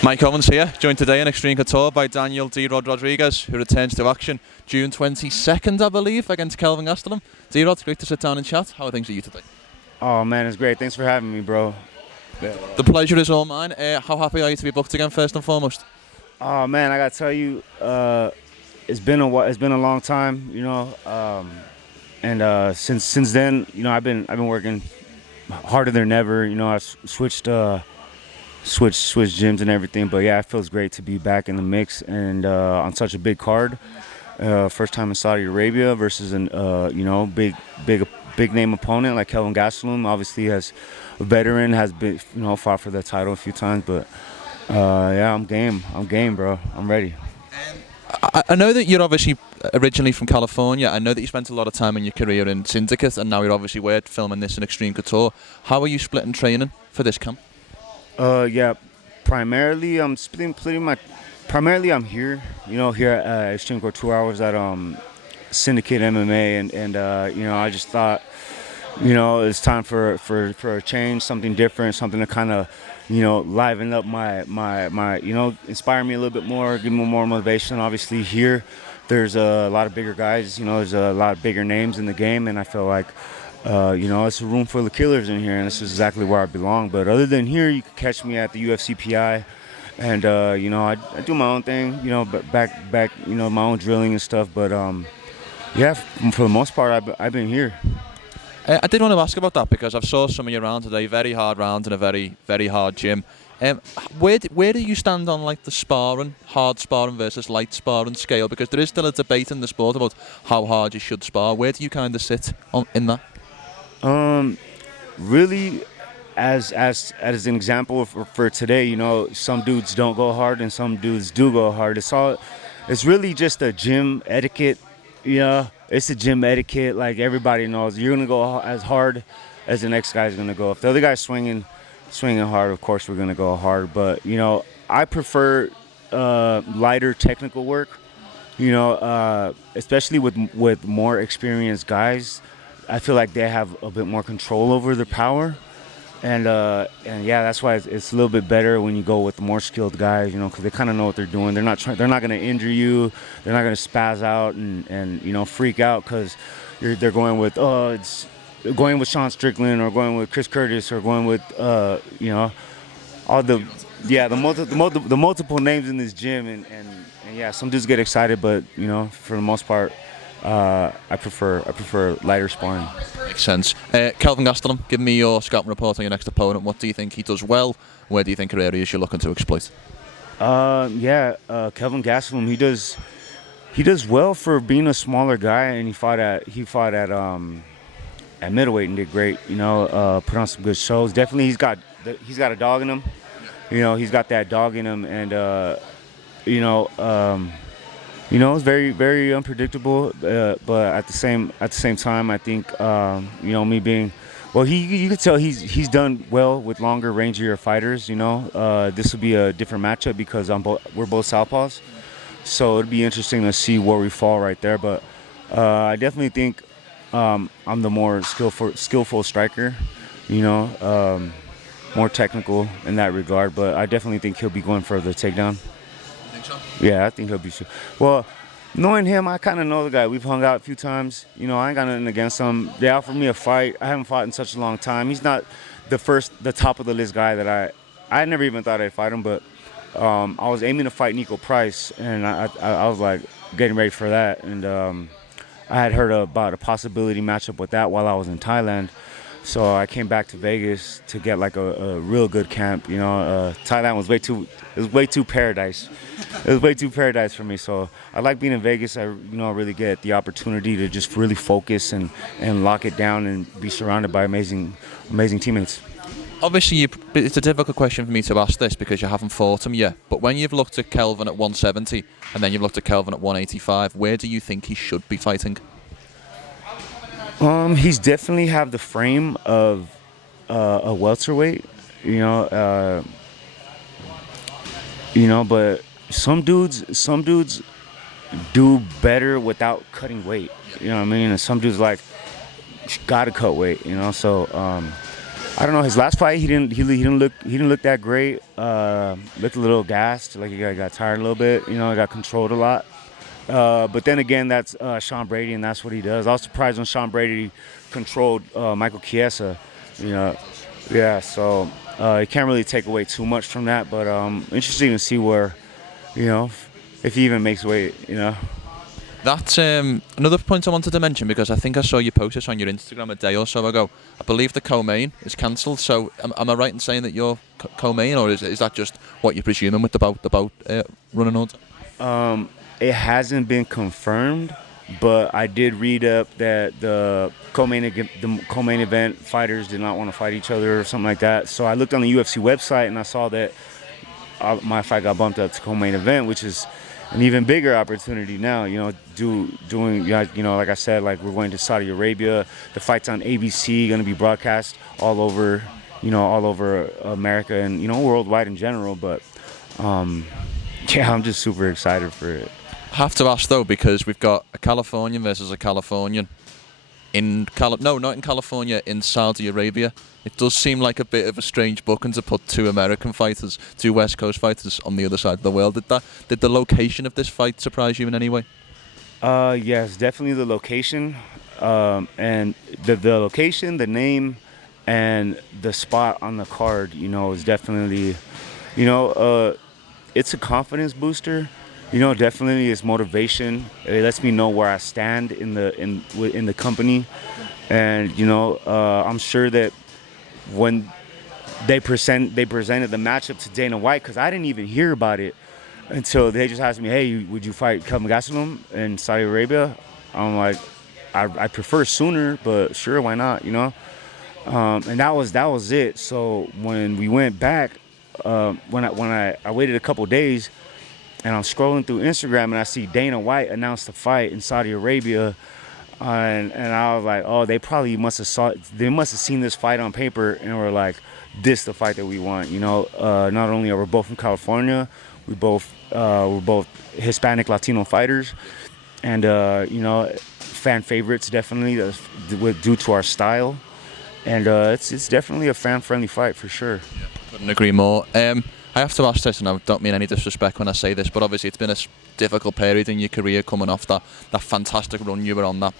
Mike Owens here, joined today in Xtreme Couture by Daniel D-Rod Rodriguez, who returns to action June 22nd, I believe, against Kelvin Gastelum. D-Rod, great to sit down and chat. How are things for you today? Oh man, it's great. Thanks for having me, bro. The pleasure is all mine. How happy are you to be booked again, first and foremost? Oh man, I gotta tell you, it's been a long time, you know, and since then, you know, I've been working harder than ever. You know, I've switched gyms and everything, but yeah, it feels great to be back in the mix and on such a big card. First time in Saudi Arabia versus an you know, big name opponent like Kelvin Gastelum. Obviously, has a veteran, has been, you know, fought for the title a few times, but yeah, I'm game, bro. I'm ready. I know that you're obviously originally from California. I know that you spent a lot of time in your career in Syndicate, and now you're obviously filming this in Xtreme Couture. How are you splitting training for this camp? Yeah, primarily I'm splitting primarily I'm here, you know, here at Xtreme Couture. I was at Syndicate MMA, and you know, I just thought, you know, it's time for a change, something different, something to kind of, you know, liven up my you know, inspire me a little bit more, give me more motivation. Obviously here there's a lot of bigger guys, you know, there's a lot of bigger names in the game, and I feel like you know, it's a room full of killers in here, and this is exactly where I belong. But other than here, you can catch me at the UFC PI, and you know, I do my own thing, you know, back, you know, my own drilling and stuff. But yeah, for the most part, I've been here. I did want to ask about that because I've saw some of your rounds today, very hard rounds in a very hard gym. Where do you stand on like the hard sparring versus light sparring scale? Because there is still a debate in the sport about how hard you should spar. Where do you kind of sit in that? Really, as an example for today, you know, some dudes don't go hard and some dudes do go hard. It's really just a gym etiquette, you know. It's a gym etiquette. Like everybody knows, you're gonna go as hard as the next guy's gonna go. If the other guy's swinging hard, of course we're gonna go hard. But you know, I prefer lighter technical work. You know, especially with more experienced guys. I feel like they have a bit more control over their power, and yeah, that's why it's a little bit better when you go with the more skilled guys, you know, because they kind of know what they're doing. They're not going to injure you. They're not going to spaz out and you know, freak out because they're going with it's going with Sean Strickland or going with Chris Curtis or going with you know, all the multiple names in this gym, and yeah, some dudes get excited, but you know, for the most part, I prefer lighter sparring. Makes sense. Kelvin Gastelum, give me your scouting report on your next opponent. What do you think he does well? Where do you think are areas you're looking to exploit? Yeah, Kelvin Gastelum, he does well for being a smaller guy, and he fought at middleweight and did great. You know, put on some good shows. Definitely, he's got a dog in him. You know, he's got that dog in him, and you know, it's very unpredictable, but at the same time, I think you know, me being, well, you could tell he's done well with longer, rangier fighters. You know, this will be a different matchup because we're both southpaws, so it'd be interesting to see where we fall right there. But I definitely think I'm the more skillful striker. You know, more technical in that regard, but I definitely think he'll be going for the takedown. Yeah, I think he'll be. Well, knowing him, I kind of know the guy. We've hung out a few times. You know, I ain't got nothing against him. They offered me a fight. I haven't fought in such a long time. He's not the top of the list guy that I never even thought I'd fight him. But I was aiming to fight Nico Price, and I was like getting ready for that. And I had heard about a possibility matchup with that while I was in Thailand. So I came back to Vegas to get like a real good camp. You know, Thailand was way too paradise. It was way too paradise for me. So I like being in Vegas. I really get the opportunity to just really focus and lock it down and be surrounded by amazing teammates. Obviously, it's a difficult question for me to ask this because you haven't fought him yet. But when you've looked at Kelvin at 170 and then you've looked at Kelvin at 185, where do you think he should be fighting? He's definitely have the frame of a welterweight, you know, but some dudes do better without cutting weight, you know what I mean? And some dudes like gotta cut weight, you know. So I don't know. His last fight, he didn't look that great. Looked a little gassed, like he got tired a little bit. You know, he got controlled a lot. But then again, that's Sean Brady, and that's what he does. I was surprised when Sean Brady controlled Michael Chiesa. You know, yeah. So you can't really take away too much from that. But interesting to see where, you know, if he even makes weight. You know. That's another point I wanted to mention, because I think I saw you post this on your Instagram a day or so ago. I believe the co-main is cancelled. So am I right in saying that you're co-main, or is that just what you're presuming with the bout running on? It hasn't been confirmed, but I did read up that the co-main event fighters did not want to fight each other or something like that. So I looked on the UFC website and I saw that my fight got bumped up to co-main event, which is an even bigger opportunity now. You know, doing you know, like I said, like we're going to Saudi Arabia. The fight's on ABC, going to be broadcast all over, you know, all over America and, you know, worldwide in general. But yeah, I'm just super excited for it. Have to ask though, because we've got a Californian versus a Californian not in California, in Saudi Arabia. It does seem like a bit of a strange booking to put two American fighters, two West Coast fighters on the other side of the world. Did the location of this fight surprise you in any way? Yes, definitely the location, and the location, the name, and the spot on the card. You know, is definitely, you know, it's a confidence booster. You know, definitely it's motivation. It lets me know where I stand in the company, and you know, I'm sure that when they presented the matchup to Dana White, because I didn't even hear about it until they just asked me, "Hey, would you fight Kelvin Gastelum in Saudi Arabia?" I'm like, I prefer sooner, but sure, why not? You know, and that was it. So when we went back, when I waited a couple days. And I'm scrolling through Instagram and I see Dana White announce the fight in Saudi Arabia, and I was like, oh, they must have seen this fight on paper and were like, this the fight that we want. You know, not only are we both from California, we're both Hispanic Latino fighters, and you know, fan favorites definitely due to our style, and it's definitely a fan friendly fight for sure. Yeah, couldn't agree more. I have to ask this, and I don't mean any disrespect when I say this, but obviously it's been a difficult period in your career coming off that fantastic run you were on, that,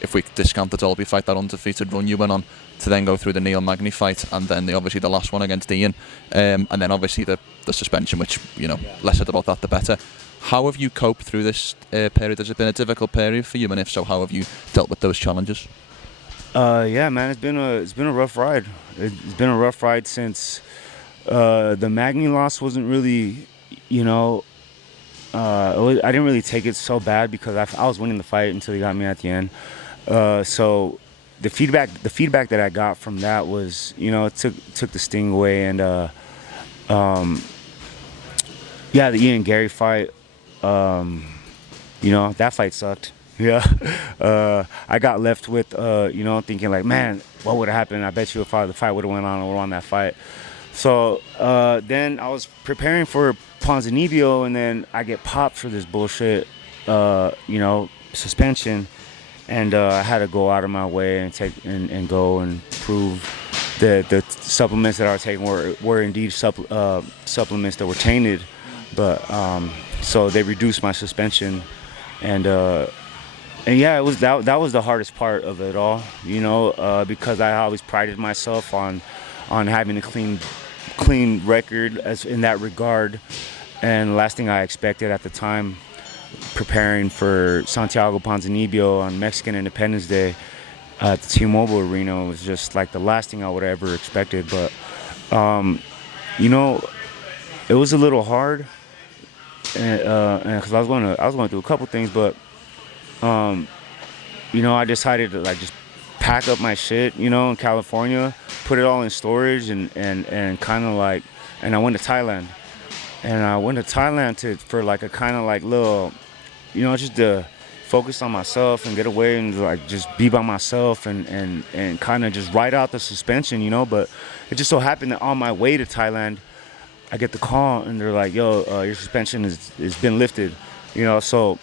if we discount the Dolby fight, that undefeated run you went on, to then go through the Neil Magny fight, and then obviously the last one against Ian, and then obviously the suspension, which, you know, less said about that the better. How have you coped through this period? Has it been a difficult period for you, and if so, how have you dealt with those challenges? Yeah, man, it's been a rough ride. It's been a rough ride since the Magny loss wasn't really, you know, I didn't really take it so bad because I was winning the fight until he got me at the end. So the feedback that I got from that was, you know, it took the sting away. And yeah, the Ian Gary fight, you know, that fight sucked. Yeah, I got left with, you know, thinking like, man, what would have happened? I bet you if the fight would have went on or on that fight. So then I was preparing for Ponzinibbio, and then I get popped for this bullshit, you know, suspension, and I had to go out of my way and take and go and prove that the supplements that I was taking were indeed supplements that were tainted. But so they reduced my suspension, and yeah, it was that was the hardest part of it all, you know, because I always prided myself on having a clean record as in that regard. And the last thing I expected at the time, preparing for Santiago Ponzinibbio on Mexican Independence Day at the T-Mobile Arena, was just like the last thing I would have ever expected. But you know, it was a little hard, and because I was going through a couple things, but you know, I decided to like just pack up my shit, you know, in California, put it all in storage, and kind of like, and I went to Thailand. And I went to Thailand for like a kind of like little, you know, just to focus on myself and get away and like just be by myself and kind of just ride out the suspension, you know. But it just so happened that on my way to Thailand, I get the call and they're like, yo, your suspension has been lifted, you know. So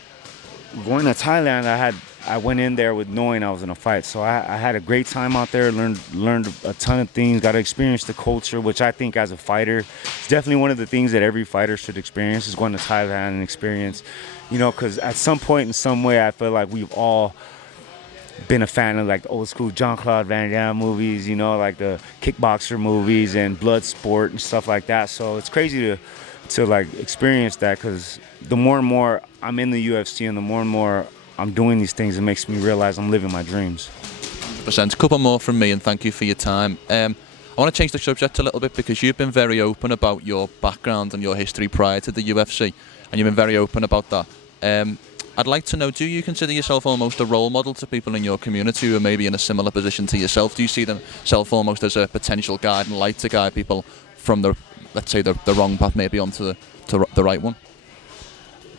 going to Thailand, I went in there with knowing I was gonna fight. So I had a great time out there, learned a ton of things, got to experience the culture, which I think as a fighter, it's definitely one of the things that every fighter should experience, is going to Thailand and experience, you know, because at some point in some way, I feel like we've all been a fan of like the old school Jean-Claude Van Damme movies, you know, like the kickboxer movies and blood sport and stuff like that. So it's crazy to like experience that, because the more and more I'm in the UFC and the more and more I'm doing these things, it makes me realize I'm living my dreams. 100%. A couple more from me, and thank you for your time. I want to change the subject a little bit, because you've been very open about your background and your history prior to the UFC, and you've been very open about that. I'd like to know, do you consider yourself almost a role model to people in your community who are maybe in a similar position to yourself? Do you see themselves almost as a potential guide and light to guide people from the, let's say, the wrong path maybe onto the right one?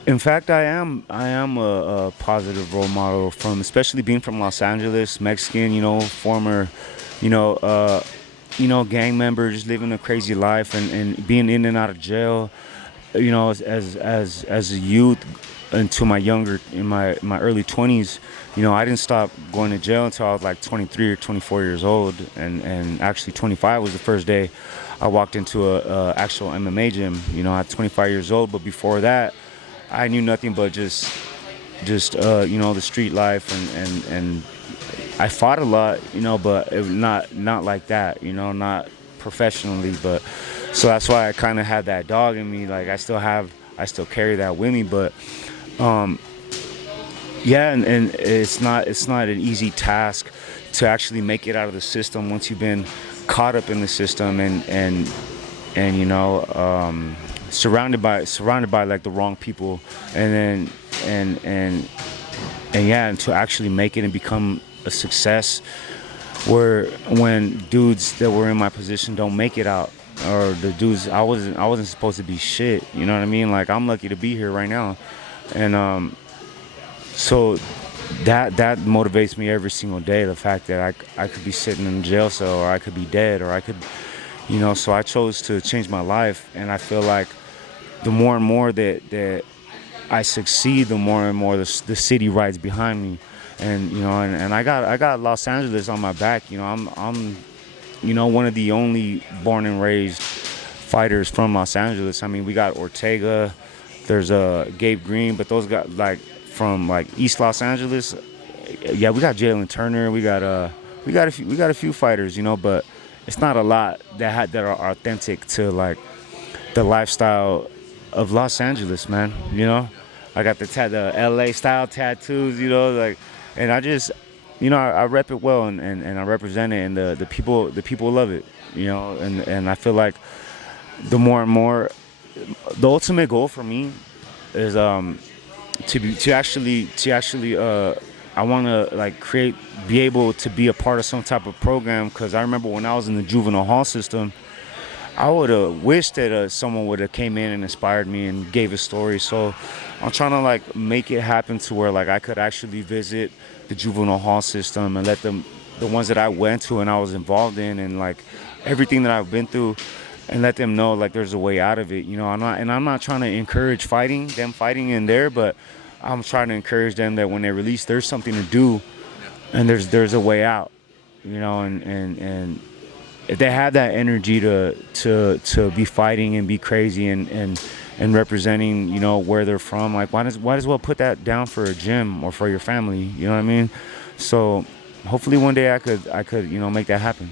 In fact, I am a positive role model, from especially being from Los Angeles, Mexican, you know, former, you know, gang member, just living a crazy life and being in and out of jail, you know, as a youth into my my early 20s, you know, I didn't stop going to jail until I was like 23 or 24 years old, and actually 25 was the first day I walked into a actual MMA gym, you know, at 25 years old. But before that, I knew nothing but just you know, the street life, and I fought a lot, you know, but not like that, you know, not professionally. But so that's why I kind of had that dog in me. Like I still carry that with me. But yeah, and it's not an easy task to actually make it out of the system once you've been caught up in the system and you know, surrounded by like the wrong people, and yeah, and to actually make it and become a success, where when dudes that were in my position don't make it out, or the dudes I wasn't supposed to be shit, you know what I mean? Like I'm lucky to be here right now, and so that motivates me every single day. The fact that I could be sitting in a jail cell, or I could be dead, or I could, you know. So I chose to change my life, and I feel like the more and more that I succeed, the more and more the city rides behind me, and you know, and I got Los Angeles on my back. You know, I'm you know, one of the only born and raised fighters from Los Angeles. I mean, we got Ortega, there's Gabe Green, but those got like from like East Los Angeles. Yeah, we got Jalen Turner, we got a few fighters, you know, but it's not a lot that are authentic to like the lifestyle of Los Angeles, man. You know, I got the LA style tattoos, you know, like, and I just, you know, I rep it well, and I represent it, and the people love it, you know, and I feel like the more and more, the ultimate goal for me is to actually I want to like be able to be a part of some type of program, because I remember when I was in the juvenile hall system, I would have wished that someone would have came in and inspired me and gave a story. So I'm trying to like make it happen to where like I could actually visit the juvenile hall system and let them, the ones that I went to and I was involved in, and like everything that I've been through, and let them know like there's a way out of it. You know, I'm not trying to encourage them fighting in there, but I'm trying to encourage them that when they release, there's something to do, and there's a way out. You know, and if they have that energy to be fighting and be crazy and representing, you know, where they're from, like why as well put that down for a gym or for your family, you know what I mean? So hopefully one day I could, you know, make that happen.